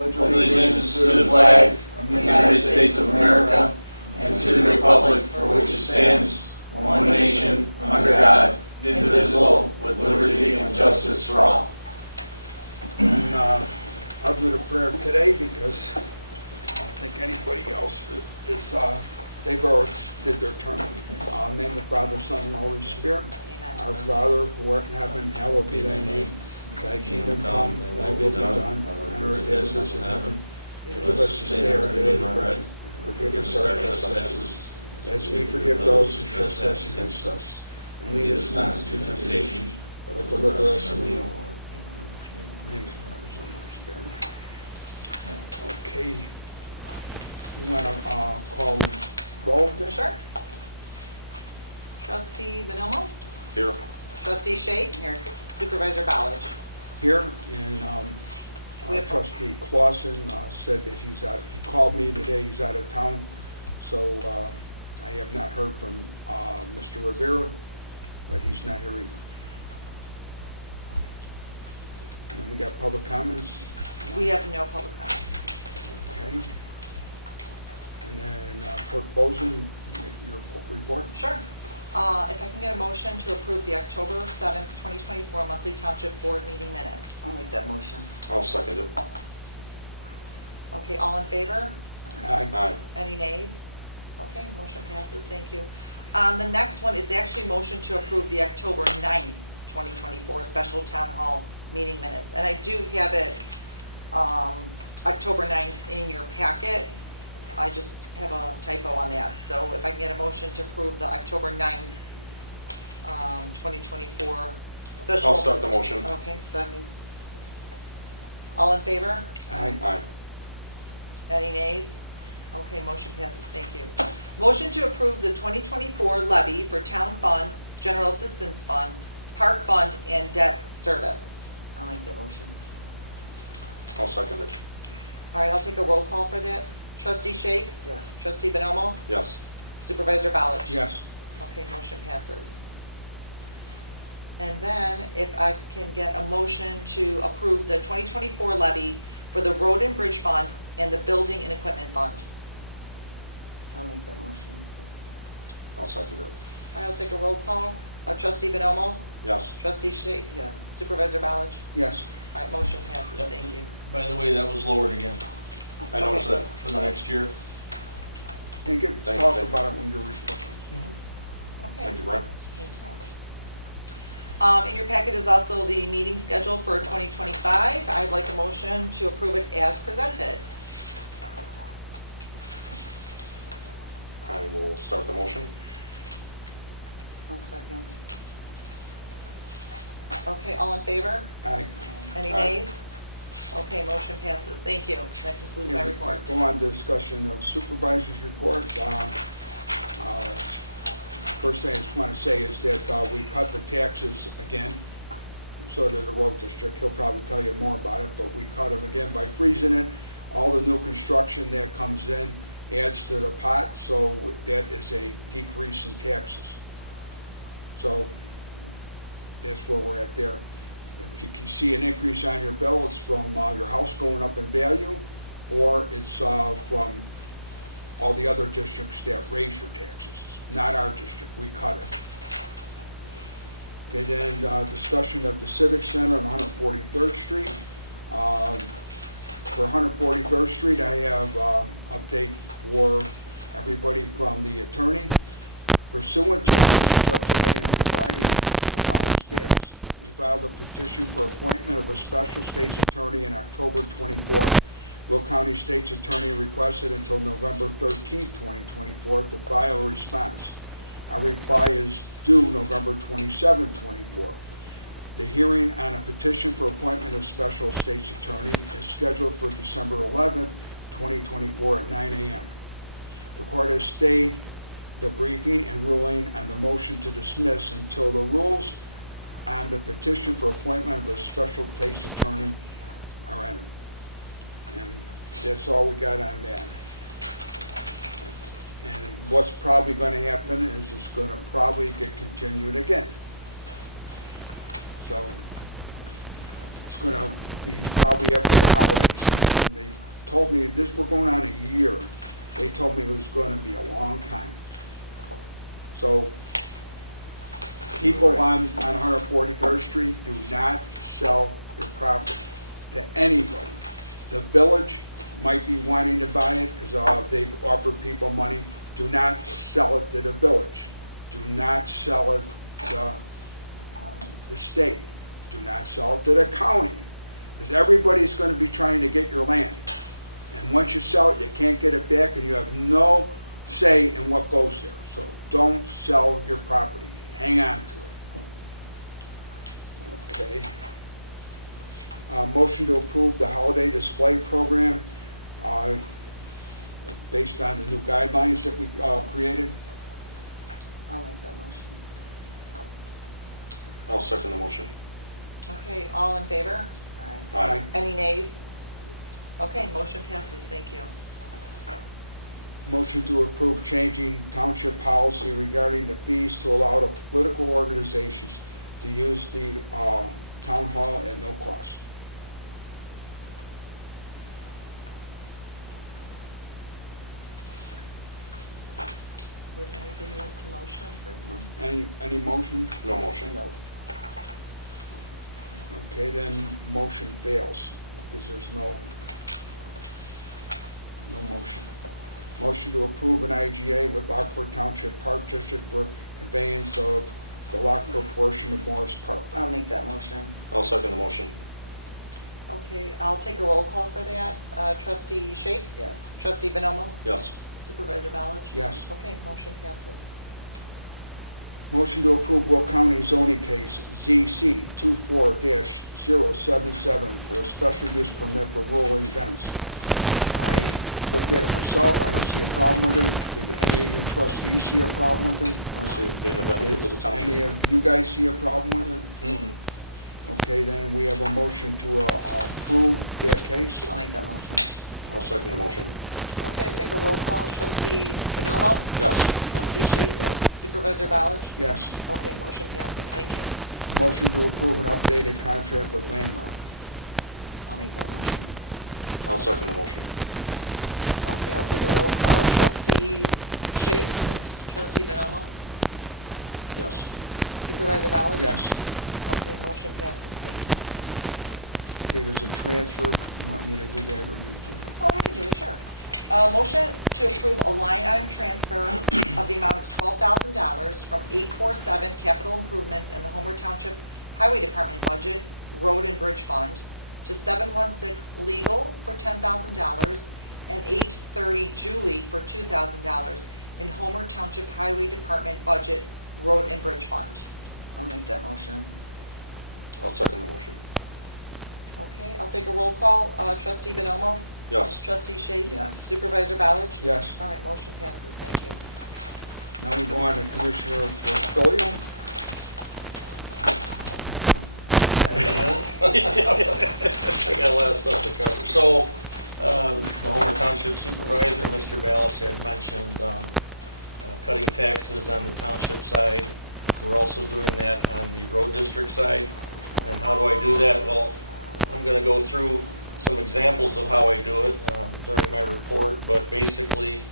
Allegiance to the flag of the United States of America and to the republic for which it stands, one nation, under God, indivisible, with liberty and justice for all. And I'll do the prayer today because I don't think anybody else is, they've already did their term. Name of the Father, Son, and Holy Spirit. Amen. Our Father, who art in heaven, hallowed be thy name. Thy kingdom come, thy will be done, on earth as it is in heaven. Give us this day our daily bread. Forgive us our trespasses, as we forgive those who trespass against us. And lead us not into temptation, but deliver us from evil. Name of the Father, Son, and Holy Spirit. Okay. You want to call the roll, Dick? Sure. Trustee Bonomo? Here. Trustee Shake? Here. Supervisor College? Here, and We have- Trustee Clausen said that he called me today, he's out of town, so I have not heard from Mr. Rivera, but he's not here either. And then we got public comments. We have no public comments. Okay. And then Clerk Bozen, your report. Sure. If I can get a motion to approve the October 7th, 2024 monthly township board meeting minutes. I'll make that motion. I'll second it. Okay, all in favor? Aye. Aye. Any nays? Okay, motion passes, thank you. The next one, it's actually motion to approve the October 9th, 2024 special town hall meeting minutes. And I do have it October 9th in your packet. I just have a typo on that. So if I can get a motion to approve the October 9th, 2024 special. I'll start the motion. Okay, Second. all in favor? Aye. Aye. Any nays? Okay, motion passes, thank you. Motion to approve the 2024 levy for town fund, general assistance fund, park fund, and debt service. I'll make that motion. I'll second it. All right, I'll take a roll call for that. Trustee Shake? Yes. Trustee Bonomo? Yes. Supervisor College? Yes. Okay, motion passes. And then if I can get a motion to approve the 2024 levy for the road and bridge fund and the building and equipment fund. I'll make that motion. I'll second it. All right, I'll take a roll call. Trustee Bonomo? Yes. Trustee Shake? Yes. Supervisor College? Yes. All right, motion passes, Yep. thank you. By the way, that was lowered again I noticed Okay. that. for the next year. And Thank talk you. about it when you're reporting. Okay. Thank you, Brent. In your packet is also the meeting schedule for 2025. I'd like a motion to approve it as presented. I will start the motion. I'll second. Okay, all in favor? Aye. Any Aye. nays? Okay, motion passes. Thank you. That concludes my report. Go on to discussion of supervisor's report. First thing I just want to say is that we cut the taxes again, so did the road district. He'll probably tell you more about it, but we cut them again by freezing it. All the new construction that comes in adds to the pot, so that is a decrease in taxes. So that's where we're at there. If you can see an increase on your bill, it's from your house going up in value, or it's from all the other districts that raise your taxes. It's not our district, we cut it. And then discussion of the Civic Center on 143rd Street. For 143rd Street, I have update for everybody from the attorney. Pursuant to today and providing the status, we filed a petition for appointment of a special state's attorney in October 24th. Will County State's Attorney requested until November 13th, 2024 to file a response. Our reply is due November 27, 24. The hearing on a petition for appointment of special state's attorney is scheduled for December 11th, 2024 at 9 a.m. The court has stayed the briefing and ruling on the motion to dismiss until the rules on the petition for appointment of a special state's attorney are entered. And that's all we got on that. And what's probably going to happen is it's going to probably get continued again. So it's going to be probably after the holidays. and they told me, this, we're going on a year, they told me it was gonna be a long time. So, people on 143rd Street, do not sell your property to anybody. The village might be wanting to buy it because they've offered people money. Do not sell it to the village. Do not sell it to the state. Do not sell it to the county, because everybody's going to be trying to get your land. And once you sell it, you can't get it back, and you have no say in what goes there. So don't sell your property. Hang on to it. Okay. Motion to approve the holiday display program based on the new guidelines that we created. I'll make that motion. I'll second the motion. Okay, all in favor? Aye. Aye. Any nays? Okay, motion passes, thank you. Motion to approve changing township policy regarding the fees to allow the political organizations to use the town hall at no cost. Would anybody like to motion for? Any motion? No motion. No. Okay, then motion fails, because there's no motion. Motion to approve an IGA with Lockport Township Park District for conveyance of the Lockport portion of Morris Park. I'll make that motion. I'll second the motion. Okay, I'll take a roll call for that. Trustee Shape? Yes. Trustee Bonomo? Yes. Supervisor Ballard? Yes. Okay, motion passes. Motion to approve Will County zoning case ZC 24-077 for a special use permit for rural events. I looked at it myself, I don't see a problem with it. Did any of you trustees see a problem with it? I see it being a benefit to the Did township. any of you guys see a problem with it? Mm-mm. Okay, then we have a motion to approve that case. I'll make that motion. I'll second the motion. Okay, take a roll call. Trustee Bonomo? Yes. Trustee Shape? Yes. Supervisor Ballard? Yes. Okay, motion passes, thank you. Motion to approve an updated contract with Landmark. I'll make that motion. I'll second the motion. Okay, I'll take a roll call. Trustee Shape? Trustee Bonomo? Yes. Supervisor Ballard? Yes. Okay, motion passes, thank you. Okay, there's a transfer. You want me to do that or you? Oh, we can do it, sure. Motion to approve a line item transfer of the amount of $12,000 from 847 capital improvements in the Homer Township Highway Department budget, road and bridge fund, to 716 legal for $10,000 and 830 Julie for $2,000 in Homer Township Highway Department budget, road and bridge fund. I'll make that motion. I'll second the motion. Okay, I'll take a roll call. Trustee Bonomo? Yes. Trustee Shape? Yes. Supervisor Ballard? Yes. All right, motion passes, thank you. Now we go on to Commissioner Portfolio. I got a lot of stuff to cover. So, the Homer Township Supervisor, Mr. Balich, had mentioned cutting taxes on the township side. We're also doing that on the road district side. And how do I do that? Well, I'm going to go through some examples of how I do it during my report, but basically,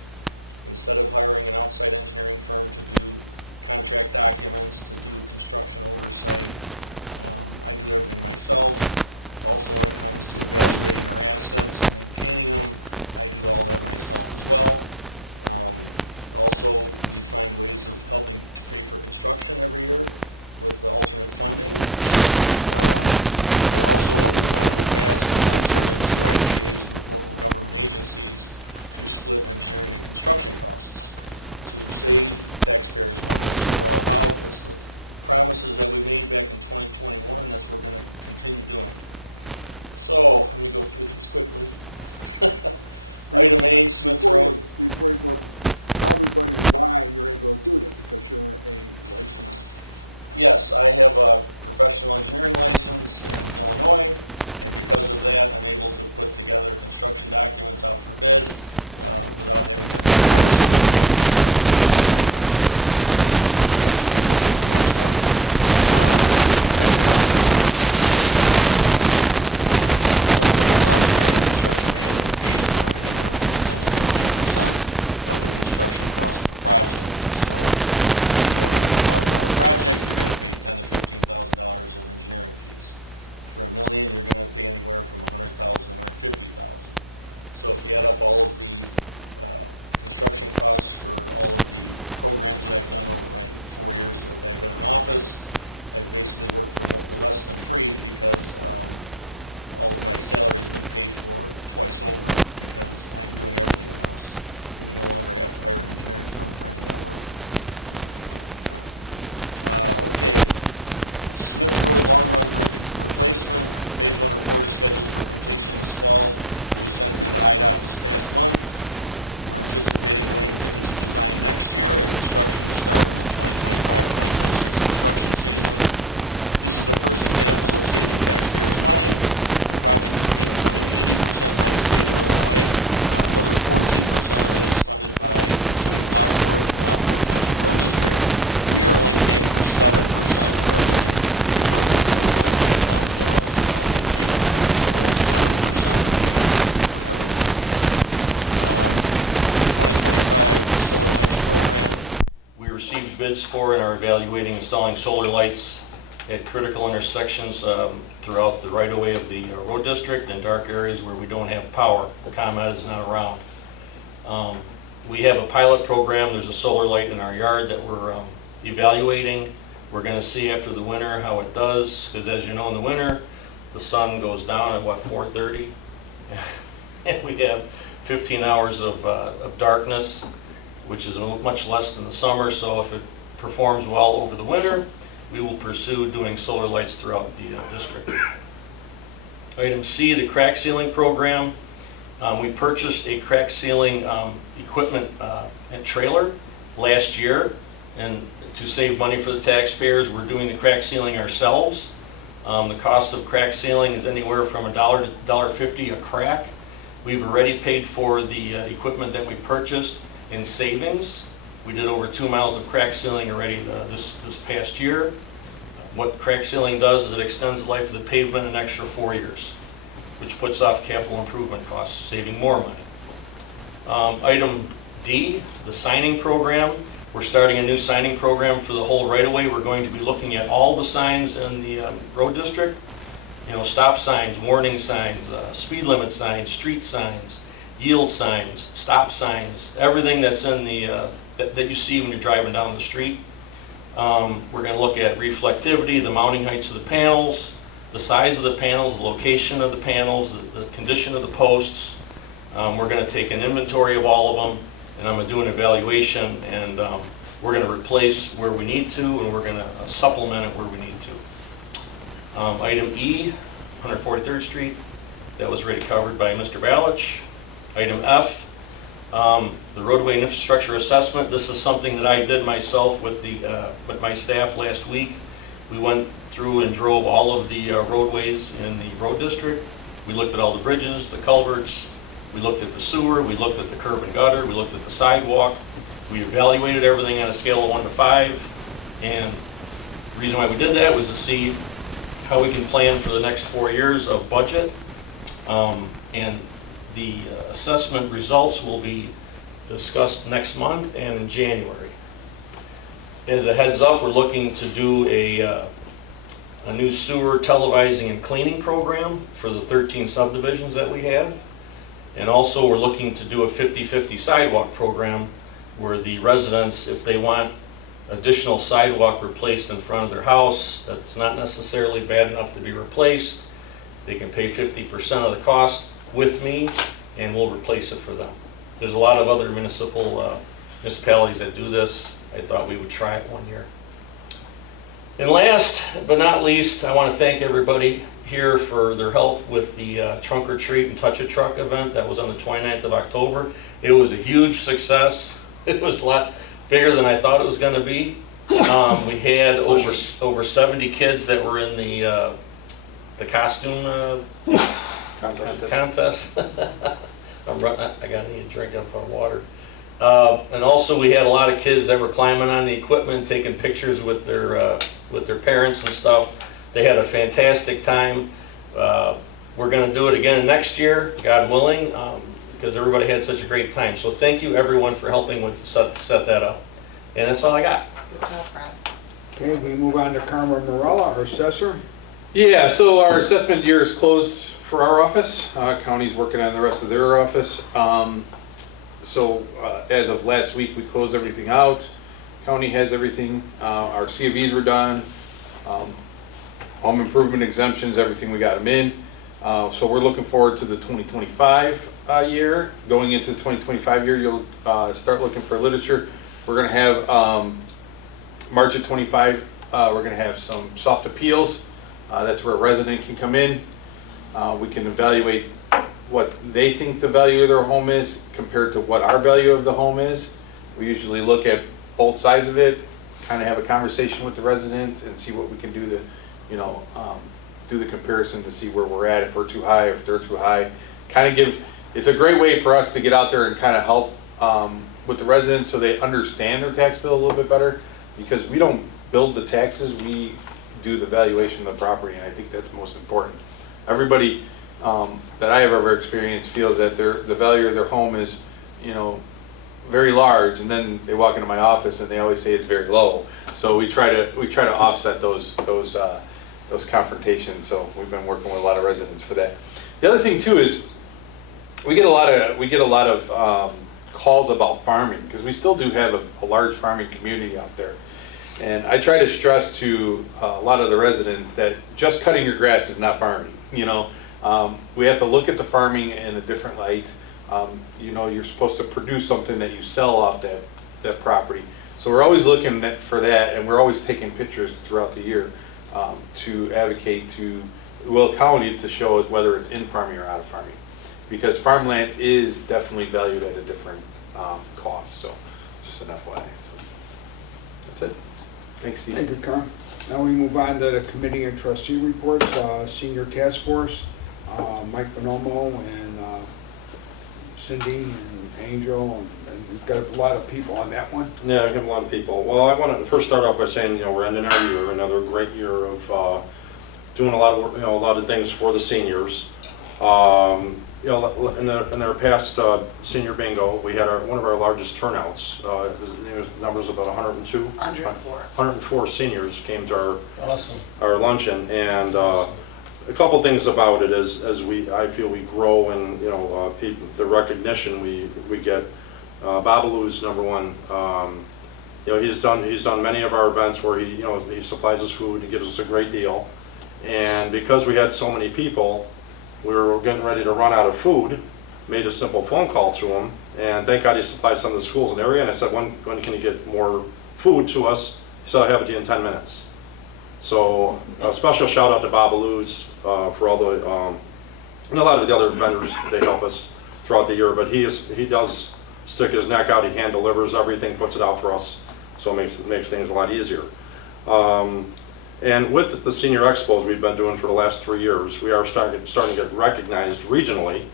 instead of hiring an outside engineering firm to do contract documents, to do construction oversight, I do everything myself. Also, when it comes to evaluating our assets and maintaining them, I do all that myself as well. Also, we find ways of helping to pay for construction every year with alternate funding. And also, what we've done in the past is entered into IPAs with local government agencies to split engineering and construction costs to save taxpayers money. We're all about this, the promises that we made back in 2021, and that's what we're going to continue doing. So, let me go through these quickly. Item A, Smith Road. Before you go, tell everybody why you're able to do that, because you're a licensed. Yes, I have a professional engineering license in Illinois, and because of that, I'm able to put together construction documents out for bid without having to. $1 million, you're gonna pay anywhere from $100,000 to $150,000. So if you add up all of the construction costs for all of the programs that I've done over my 4 years that I've been in office, I've basically worked for less than free because all of my salary's been paid for twice over because I'm doing everything in-house. We no longer have to hire an engineering firm for any of that work. Okay, Smith Road Long Run Bridge replacement, phase 1 report is scheduled for completion this fall. It was sent into IDOT this past month. We're anticipating going into design next year and construction to start in the 2025-2026 construction season. This is the first example of saving taxpayers' money. The project is being funded 80% by the state of Illinois. Another 14% of it is funded by the city of Lockport, the Lockport Township Road District. We are only paying for 7% of everything because of the local funds that are also helping pay almost 7% for everything. 2025 solar lights program, we received bids for and are evaluating installing solar lights at critical intersections throughout the right-of-way of the road district and dark areas where we don't have power. The ComEd is not around. We have a pilot program. There's a solar light in our yard that we're evaluating. We're going to see after the winter how it does, because as you know, in the winter, the sun goes down at what, 4:30? And we have 15 hours of darkness, which is much less than the summer. So if it performs well over the winter, we will pursue doing solar lights throughout the district. Item C, the crack sealing program. We purchased a crack sealing equipment and trailer last year, and to save money for the taxpayers, we're doing the crack sealing ourselves. The cost of crack sealing is anywhere from $1 to $1.50 a crack. We've already paid for the equipment that we purchased in savings. We did over 2 miles of crack sealing already this past year. What crack sealing does is it extends the life of the pavement an extra 4 years, which puts off capital improvement costs, saving more money. Item D, the signing program. We're starting a new signing program for the whole right-of-way. We're going to be looking at all the signs in the road district. You know, stop signs, warning signs, speed limit signs, street signs, yield signs, stop signs, everything that's in the that you see when you're driving down the street. We're going to look at reflectivity, the mounting heights of the panels, the size of the panels, the location of the panels, the condition of the posts. We're going to take an inventory of all of them, and I'm going to do an evaluation, and we're going to replace where we need to, and we're going to supplement it where we need to. Item E, 143rd Street, that was already covered by Mr. Balich. Item F, the roadway and infrastructure assessment. This is something that I did myself with my staff last week. We went through and drove all of the roadways in the road district. We looked at all the bridges, the culverts, we looked at the sewer, we looked at the curb and gutter, we looked at the sidewalk. We evaluated everything on a scale of 1 to 5, and the reason why we did that was to see how we can plan for the next 4 years of budget, and the assessment results will be discussed next month and in January. As a heads up, we're looking to do a new sewer televising and cleaning program for the 13 subdivisions that we have. And also we're looking to do a 50-50 sidewalk program where the residents, if they want additional sidewalk replaced in front of their house that's not necessarily bad enough to be replaced, they can pay 50% of the cost with me, and we'll replace it for them. There's a lot of other municipalities that do this. I thought we would try it one year. And last but not least, I want to thank everybody here for their help with the Trunk or Treat and Touch a Truck event that was on the 29th of October. It was a huge success. It was a lot bigger than I thought it was going to be. We had over 70 kids that were in the costume contest. I got to need a drink of water. And also we had a lot of kids that were climbing on the equipment, taking pictures with their parents and stuff. They had a fantastic time. We're going to do it again next year, God willing, because everybody had such a great time. So thank you everyone for helping with set that up. And that's all I got. Good job, Brad. Okay, we move on to Carmen Morella, our assessor. Yeah, so our assessment year is closed for our office. County's working on the rest of their office. As of last week, we closed everything out. County has everything. Our CFEs were done. Home improvement exemptions, everything, we got them in. So we're looking forward to the 2025 year. Going into the 2025 year, you'll start looking for literature. We're going to have March of 25, we're going to have some soft appeals. That's where a resident can come in. We can evaluate what they think the value of their home is compared to what our value of the home is. We usually look at both sides of it, kind of have a conversation with the resident and see what we can do to, do the comparison to see where we're at, if we're too high, if they're too high. It's a great way for us to get out there and kind of help with the residents so they understand their tax bill a little bit better, because we don't build the taxes, we do the valuation of the property, and I think that's most important. Everybody that I have ever experienced feels that the value of their home is, very large, and then they walk into my office and they always say it's very low. So we try to offset those confrontations. So we've been working with a lot of residents for that. The other thing too is we get a lot of calls about farming, because we still do have a large farming community out there. And I try to stress to a lot of the residents that just cutting your grass is not farming. We have to look at the farming in a different light. You're supposed to produce something that you sell off that property. So we're always looking for that, and we're always taking pictures throughout the year to advocate to Will County to show us whether it's in farming or out of farming. Because farmland is definitely valued at a different cost. So just an FYI. So that's it. Thanks, Steve. Thank you, Carl. Now we move on to the committee and trustee reports. Senior Task Force, Mike Bonomo and Cindy and Angel, and we've got a lot of people on that one. Yeah, I have a lot of people. Well, I want to first start off by saying, we're ending our year, another great year of doing a lot of work, a lot of things for the seniors. In our past senior bingo, we had one of our largest turnouts. The number was about 102. 104 seniors came to our luncheon, and a couple things about it is I feel we grow, and the recognition we get. Babalu's number one. He's done many of our events where he supplies us food, he gives us a great deal, and because we had so many people, we were getting ready to run out of food. Made a simple phone call to him, and thank God he supplies some of the schools in the area. And I said, when can you get more food to us? He said, I'll have it to you in 10 minutes. So a special shout out to Babalu's for all the, and a lot of the other vendors, they help us throughout the year, but he does stick his neck out, he hand delivers everything, puts it out for us, so it makes things a lot easier. And with the senior expos we've been doing for the last 3 years, we are starting to get recognized regionally.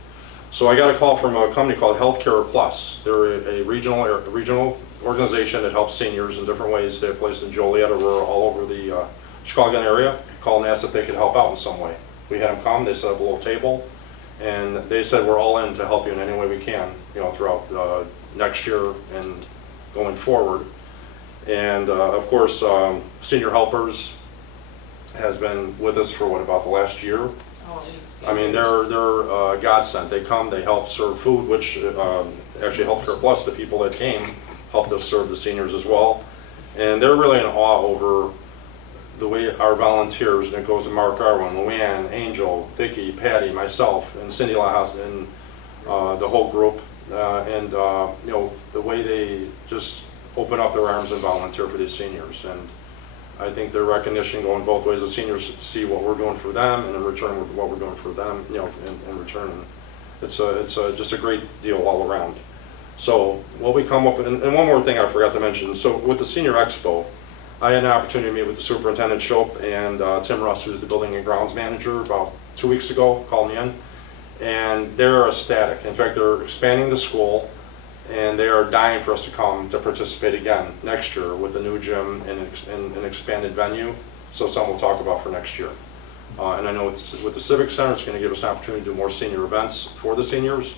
So I got a call from a company called Healthcare Plus. They're a regional organization that helps seniors in different ways. They have places in Joliet, Aurora, all over the Chicago area. Called and asked if they could help out in some way. We had them come, they set up a little table, and they said we're all in to help you in any way we can, throughout next year and going forward. And of course, Senior Helpers has been with us for about the last year. I mean, they're godsend. They come, they help serve food, which actually Healthcare Plus, the people that came, helped us serve the seniors as well. And they're really in awe over the way our volunteers, and it goes to Mark Arwen, Luann, Angel, Vicki, Patty, myself, and Cindy Lahouse, and the whole group. The way they just open up their arms and volunteer for these seniors. And I think their recognition going both ways. The seniors see what we're doing for them, and in return what we're doing for them, in return. It's just a great deal all around. So what we come up with, and one more thing I forgot to mention. So with the Senior Expo, I had an opportunity to meet with the Superintendent Shope and Tim Russ, who's the Building and Grounds Manager, about 2 weeks ago, called me in. And they're ecstatic. In fact, they're expanding the school, and they are dying for us to come to participate again next year with the new gym and an expanded venue. So something we'll talk about for next year. And I know with the Civic Center, it's going to give us an opportunity to do more senior events for the seniors.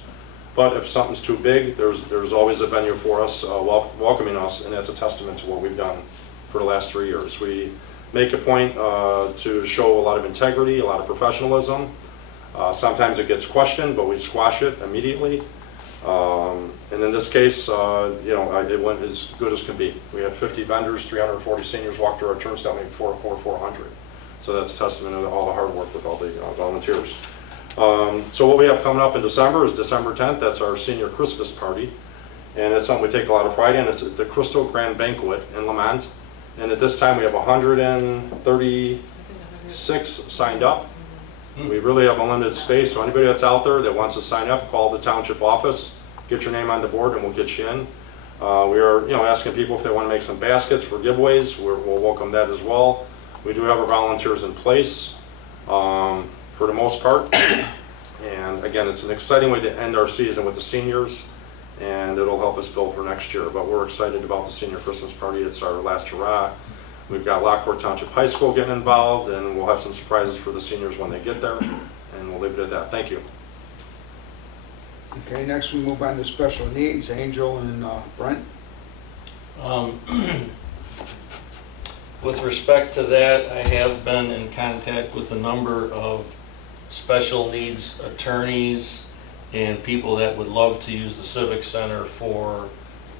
But if something's too big, there's always a venue for us welcoming us, and that's a testament to what we've done for the last 3 years. make a point to show a lot of integrity, a lot of professionalism. Sometimes it gets questioned, but we squash it immediately. And in this case, it went as good as can be. We had 50 vendors, 340 seniors walk through our turnstile, maybe 400. So that's a testament to all the hard work with all the volunteers. So what we have coming up in December is December 10th. That's our senior Christmas party. And it's something we take a lot of pride in. It's the Crystal Grand Banquet in Lamont. And at this time, we have 136 signed up. We really have unlimited space, so anybody that's out there that wants to sign up, call the township office, get your name on the board, and we'll get you in. We are, asking people if they want to make some baskets for giveaways. We'll welcome that as well. We do have our volunteers in place for the most part. And again, it's an exciting way to end our season with the seniors, and it'll help us build for next year. But we're excited about the senior Christmas party. It's our last hurrah. We've got Lockport Township High School getting involved, and we'll have some surprises for the seniors when they get there, and we'll leave it at that. Thank you. Okay, next we move on to special needs, Angel and Brent. With respect to that, I have been in contact with a number of special needs attorneys and people that would love to use the Civic Center for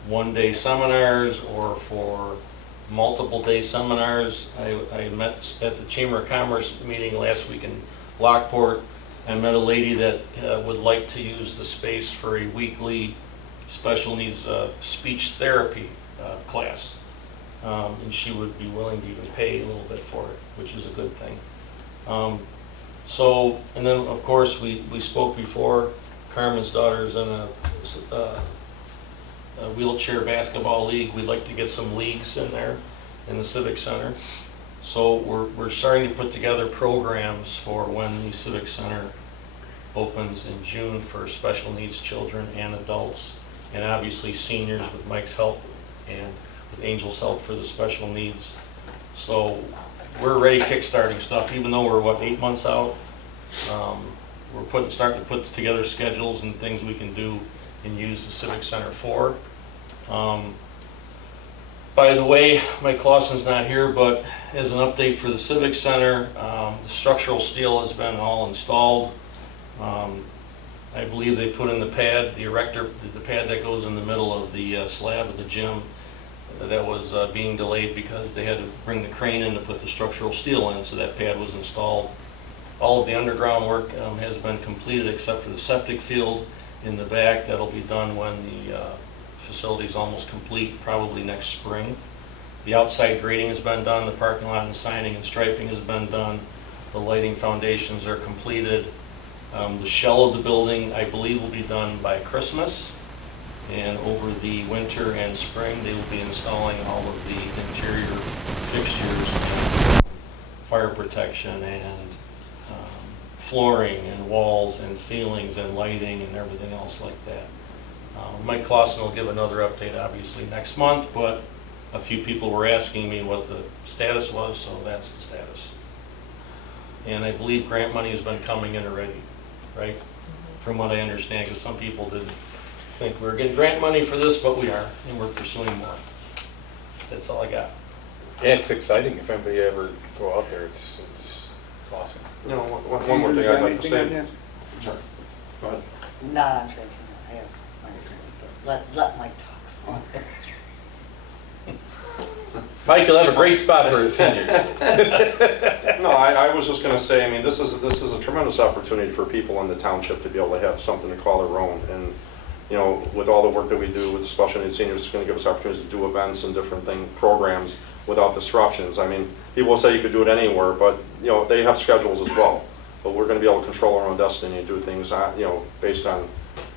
one-day seminars or for multiple-day seminars. I met at the Chamber of Commerce meeting last week in Lockport. I met a lady that would like to use the space for a weekly special needs speech therapy class. And she would be willing to even pay a little bit for it, which is a good thing. And then of course we spoke before. Carmen's daughter is in a wheelchair basketball league. We'd like to get some leagues in there in the Civic Center. So we're starting to put together programs for when the Civic Center opens in June for special needs children and adults, and obviously seniors with Mike's help and with Angel's help for the special needs. So we're already kickstarting stuff, even though we're 8 months out. We're starting to put together schedules and things we can do and use the Civic Center for. By the way, Mike Clausen's not here, but as an update for the Civic Center, the structural steel has been all installed. I believe they put in the pad, the erector, the pad that goes in the middle of the slab of the gym. That was being delayed because they had to bring the crane in to put the structural steel in, so that pad was installed. All of the underground work has been completed except for the septic field in the back. That'll be done when the facility is almost complete, probably next spring. The outside grading has been done, the parking lot and signing and striping has been done. The lighting foundations are completed. The shell of the building, I believe, will be done by Christmas. And over the winter and spring, they will be installing all of the interior fixtures and fire protection and flooring and walls and ceilings and lighting and everything else like that. Mike Clausen will give another update obviously next month, but a few people were asking me what the status was, so that's the status. And I believe grant money has been coming in already, right? From what I understand, because some people didn't think we were getting grant money for this, but we are, and we're pursuing more. That's all I got. Yeah, it's exciting. If anybody ever go out there, it's awesome. One more thing I'd like to say. Sorry. Go ahead. Not on Trentino, I have Mike, let Mike talk some. Mike, you'll have a great spot for a senior. No, I was just going to say, I mean, this is a tremendous opportunity for people in the township to be able to have something to call their own. And, with all the work that we do with the special needs seniors, it's going to give us opportunities to do events and different programs without disruptions. I mean, people will say you could do it anywhere, but, they have schedules as well. But we're going to be able to control our own destiny and do things, based on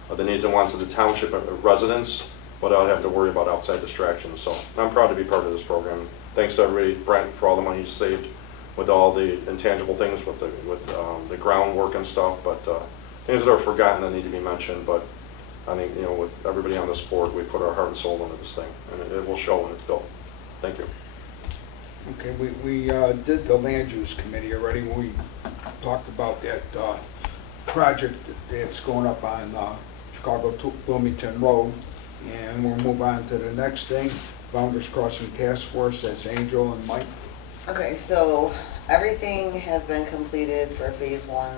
the needs and wants of the township residents, without having to worry about outside distractions. So I'm proud to be part of this program. Thanks to everybody, Brent, for all the money you saved with all the intangible things, with the groundwork and stuff, but things that are forgotten that need to be mentioned. But I think, with everybody on this board, we put our heart and soul into this thing, and it will show when it's built. Thank you. Okay, we did the land use committee already. We talked about that project that's going up on Chicago to Bloomington Road, and we'll move on to the next thing. Founders Crossing Task Force, that's Angel and Mike. Okay, so everything has been completed for phase one.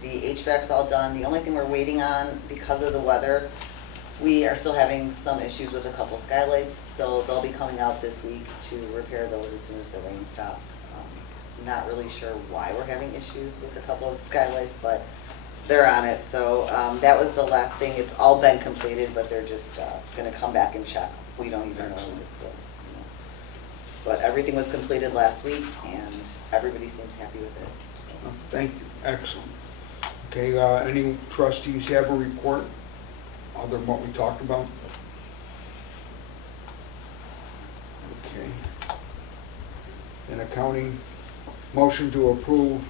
The HVAC's all done. The only thing we're waiting on because of the weather, we are still having some issues with a couple skylights, so they'll be coming out this week to repair those as soon as the rain stops. Not really sure why we're having issues with a couple of skylights, but they're on it. So that was the last thing. It's all been completed, but they're just gonna come back and check. We don't even know if it's, but everything was completed last week, and everybody seems happy with it. So. Thank you, excellent. Okay, any trustees have a report other than what we talked about? Okay. And accounting, motion to approve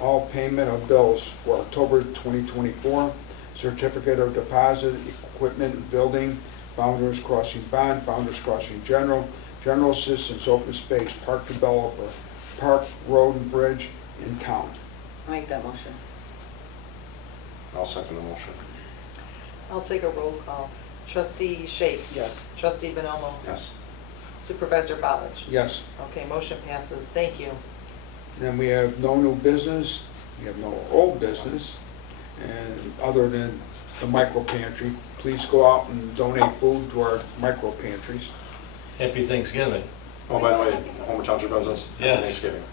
all payment of bills for October 2024, certificate of deposit, equipment, building, Founders Crossing bond, Founders Crossing general, general assistance, open space, park developer, park, road and bridge in town. I'll make that motion. I'll second the motion. I'll take a roll call. Trustee Shake. Yes. Trustee Bonomo. Yes. Supervisor Ballage. Yes. Okay, motion passes. Thank you. Then we have no new business, we have no old business, and other than the micro pantry, please go out and donate food to our micro pantries. Happy Thanksgiving. Oh, by the way, Homer Township residents, happy Yes. Thanksgiving.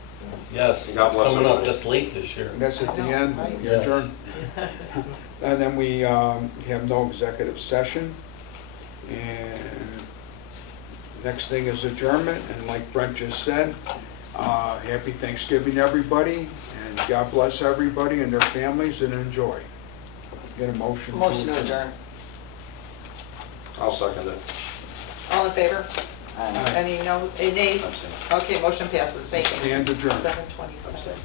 Yes, God it's bless coming up everybody. this late this year. And that's at the I know, end, right? we Yes. adjourn. And then we have no executive session. And next thing is adjournment, and like Brent just said, happy Thanksgiving, everybody, and God bless everybody and their families, and enjoy. Get a motion. to Motion to adjourn. I'll second it. All in favor? Aye. Any no, nays? Abstain. Okay, motion passes. Thank you. Stand adjourned. 7:27.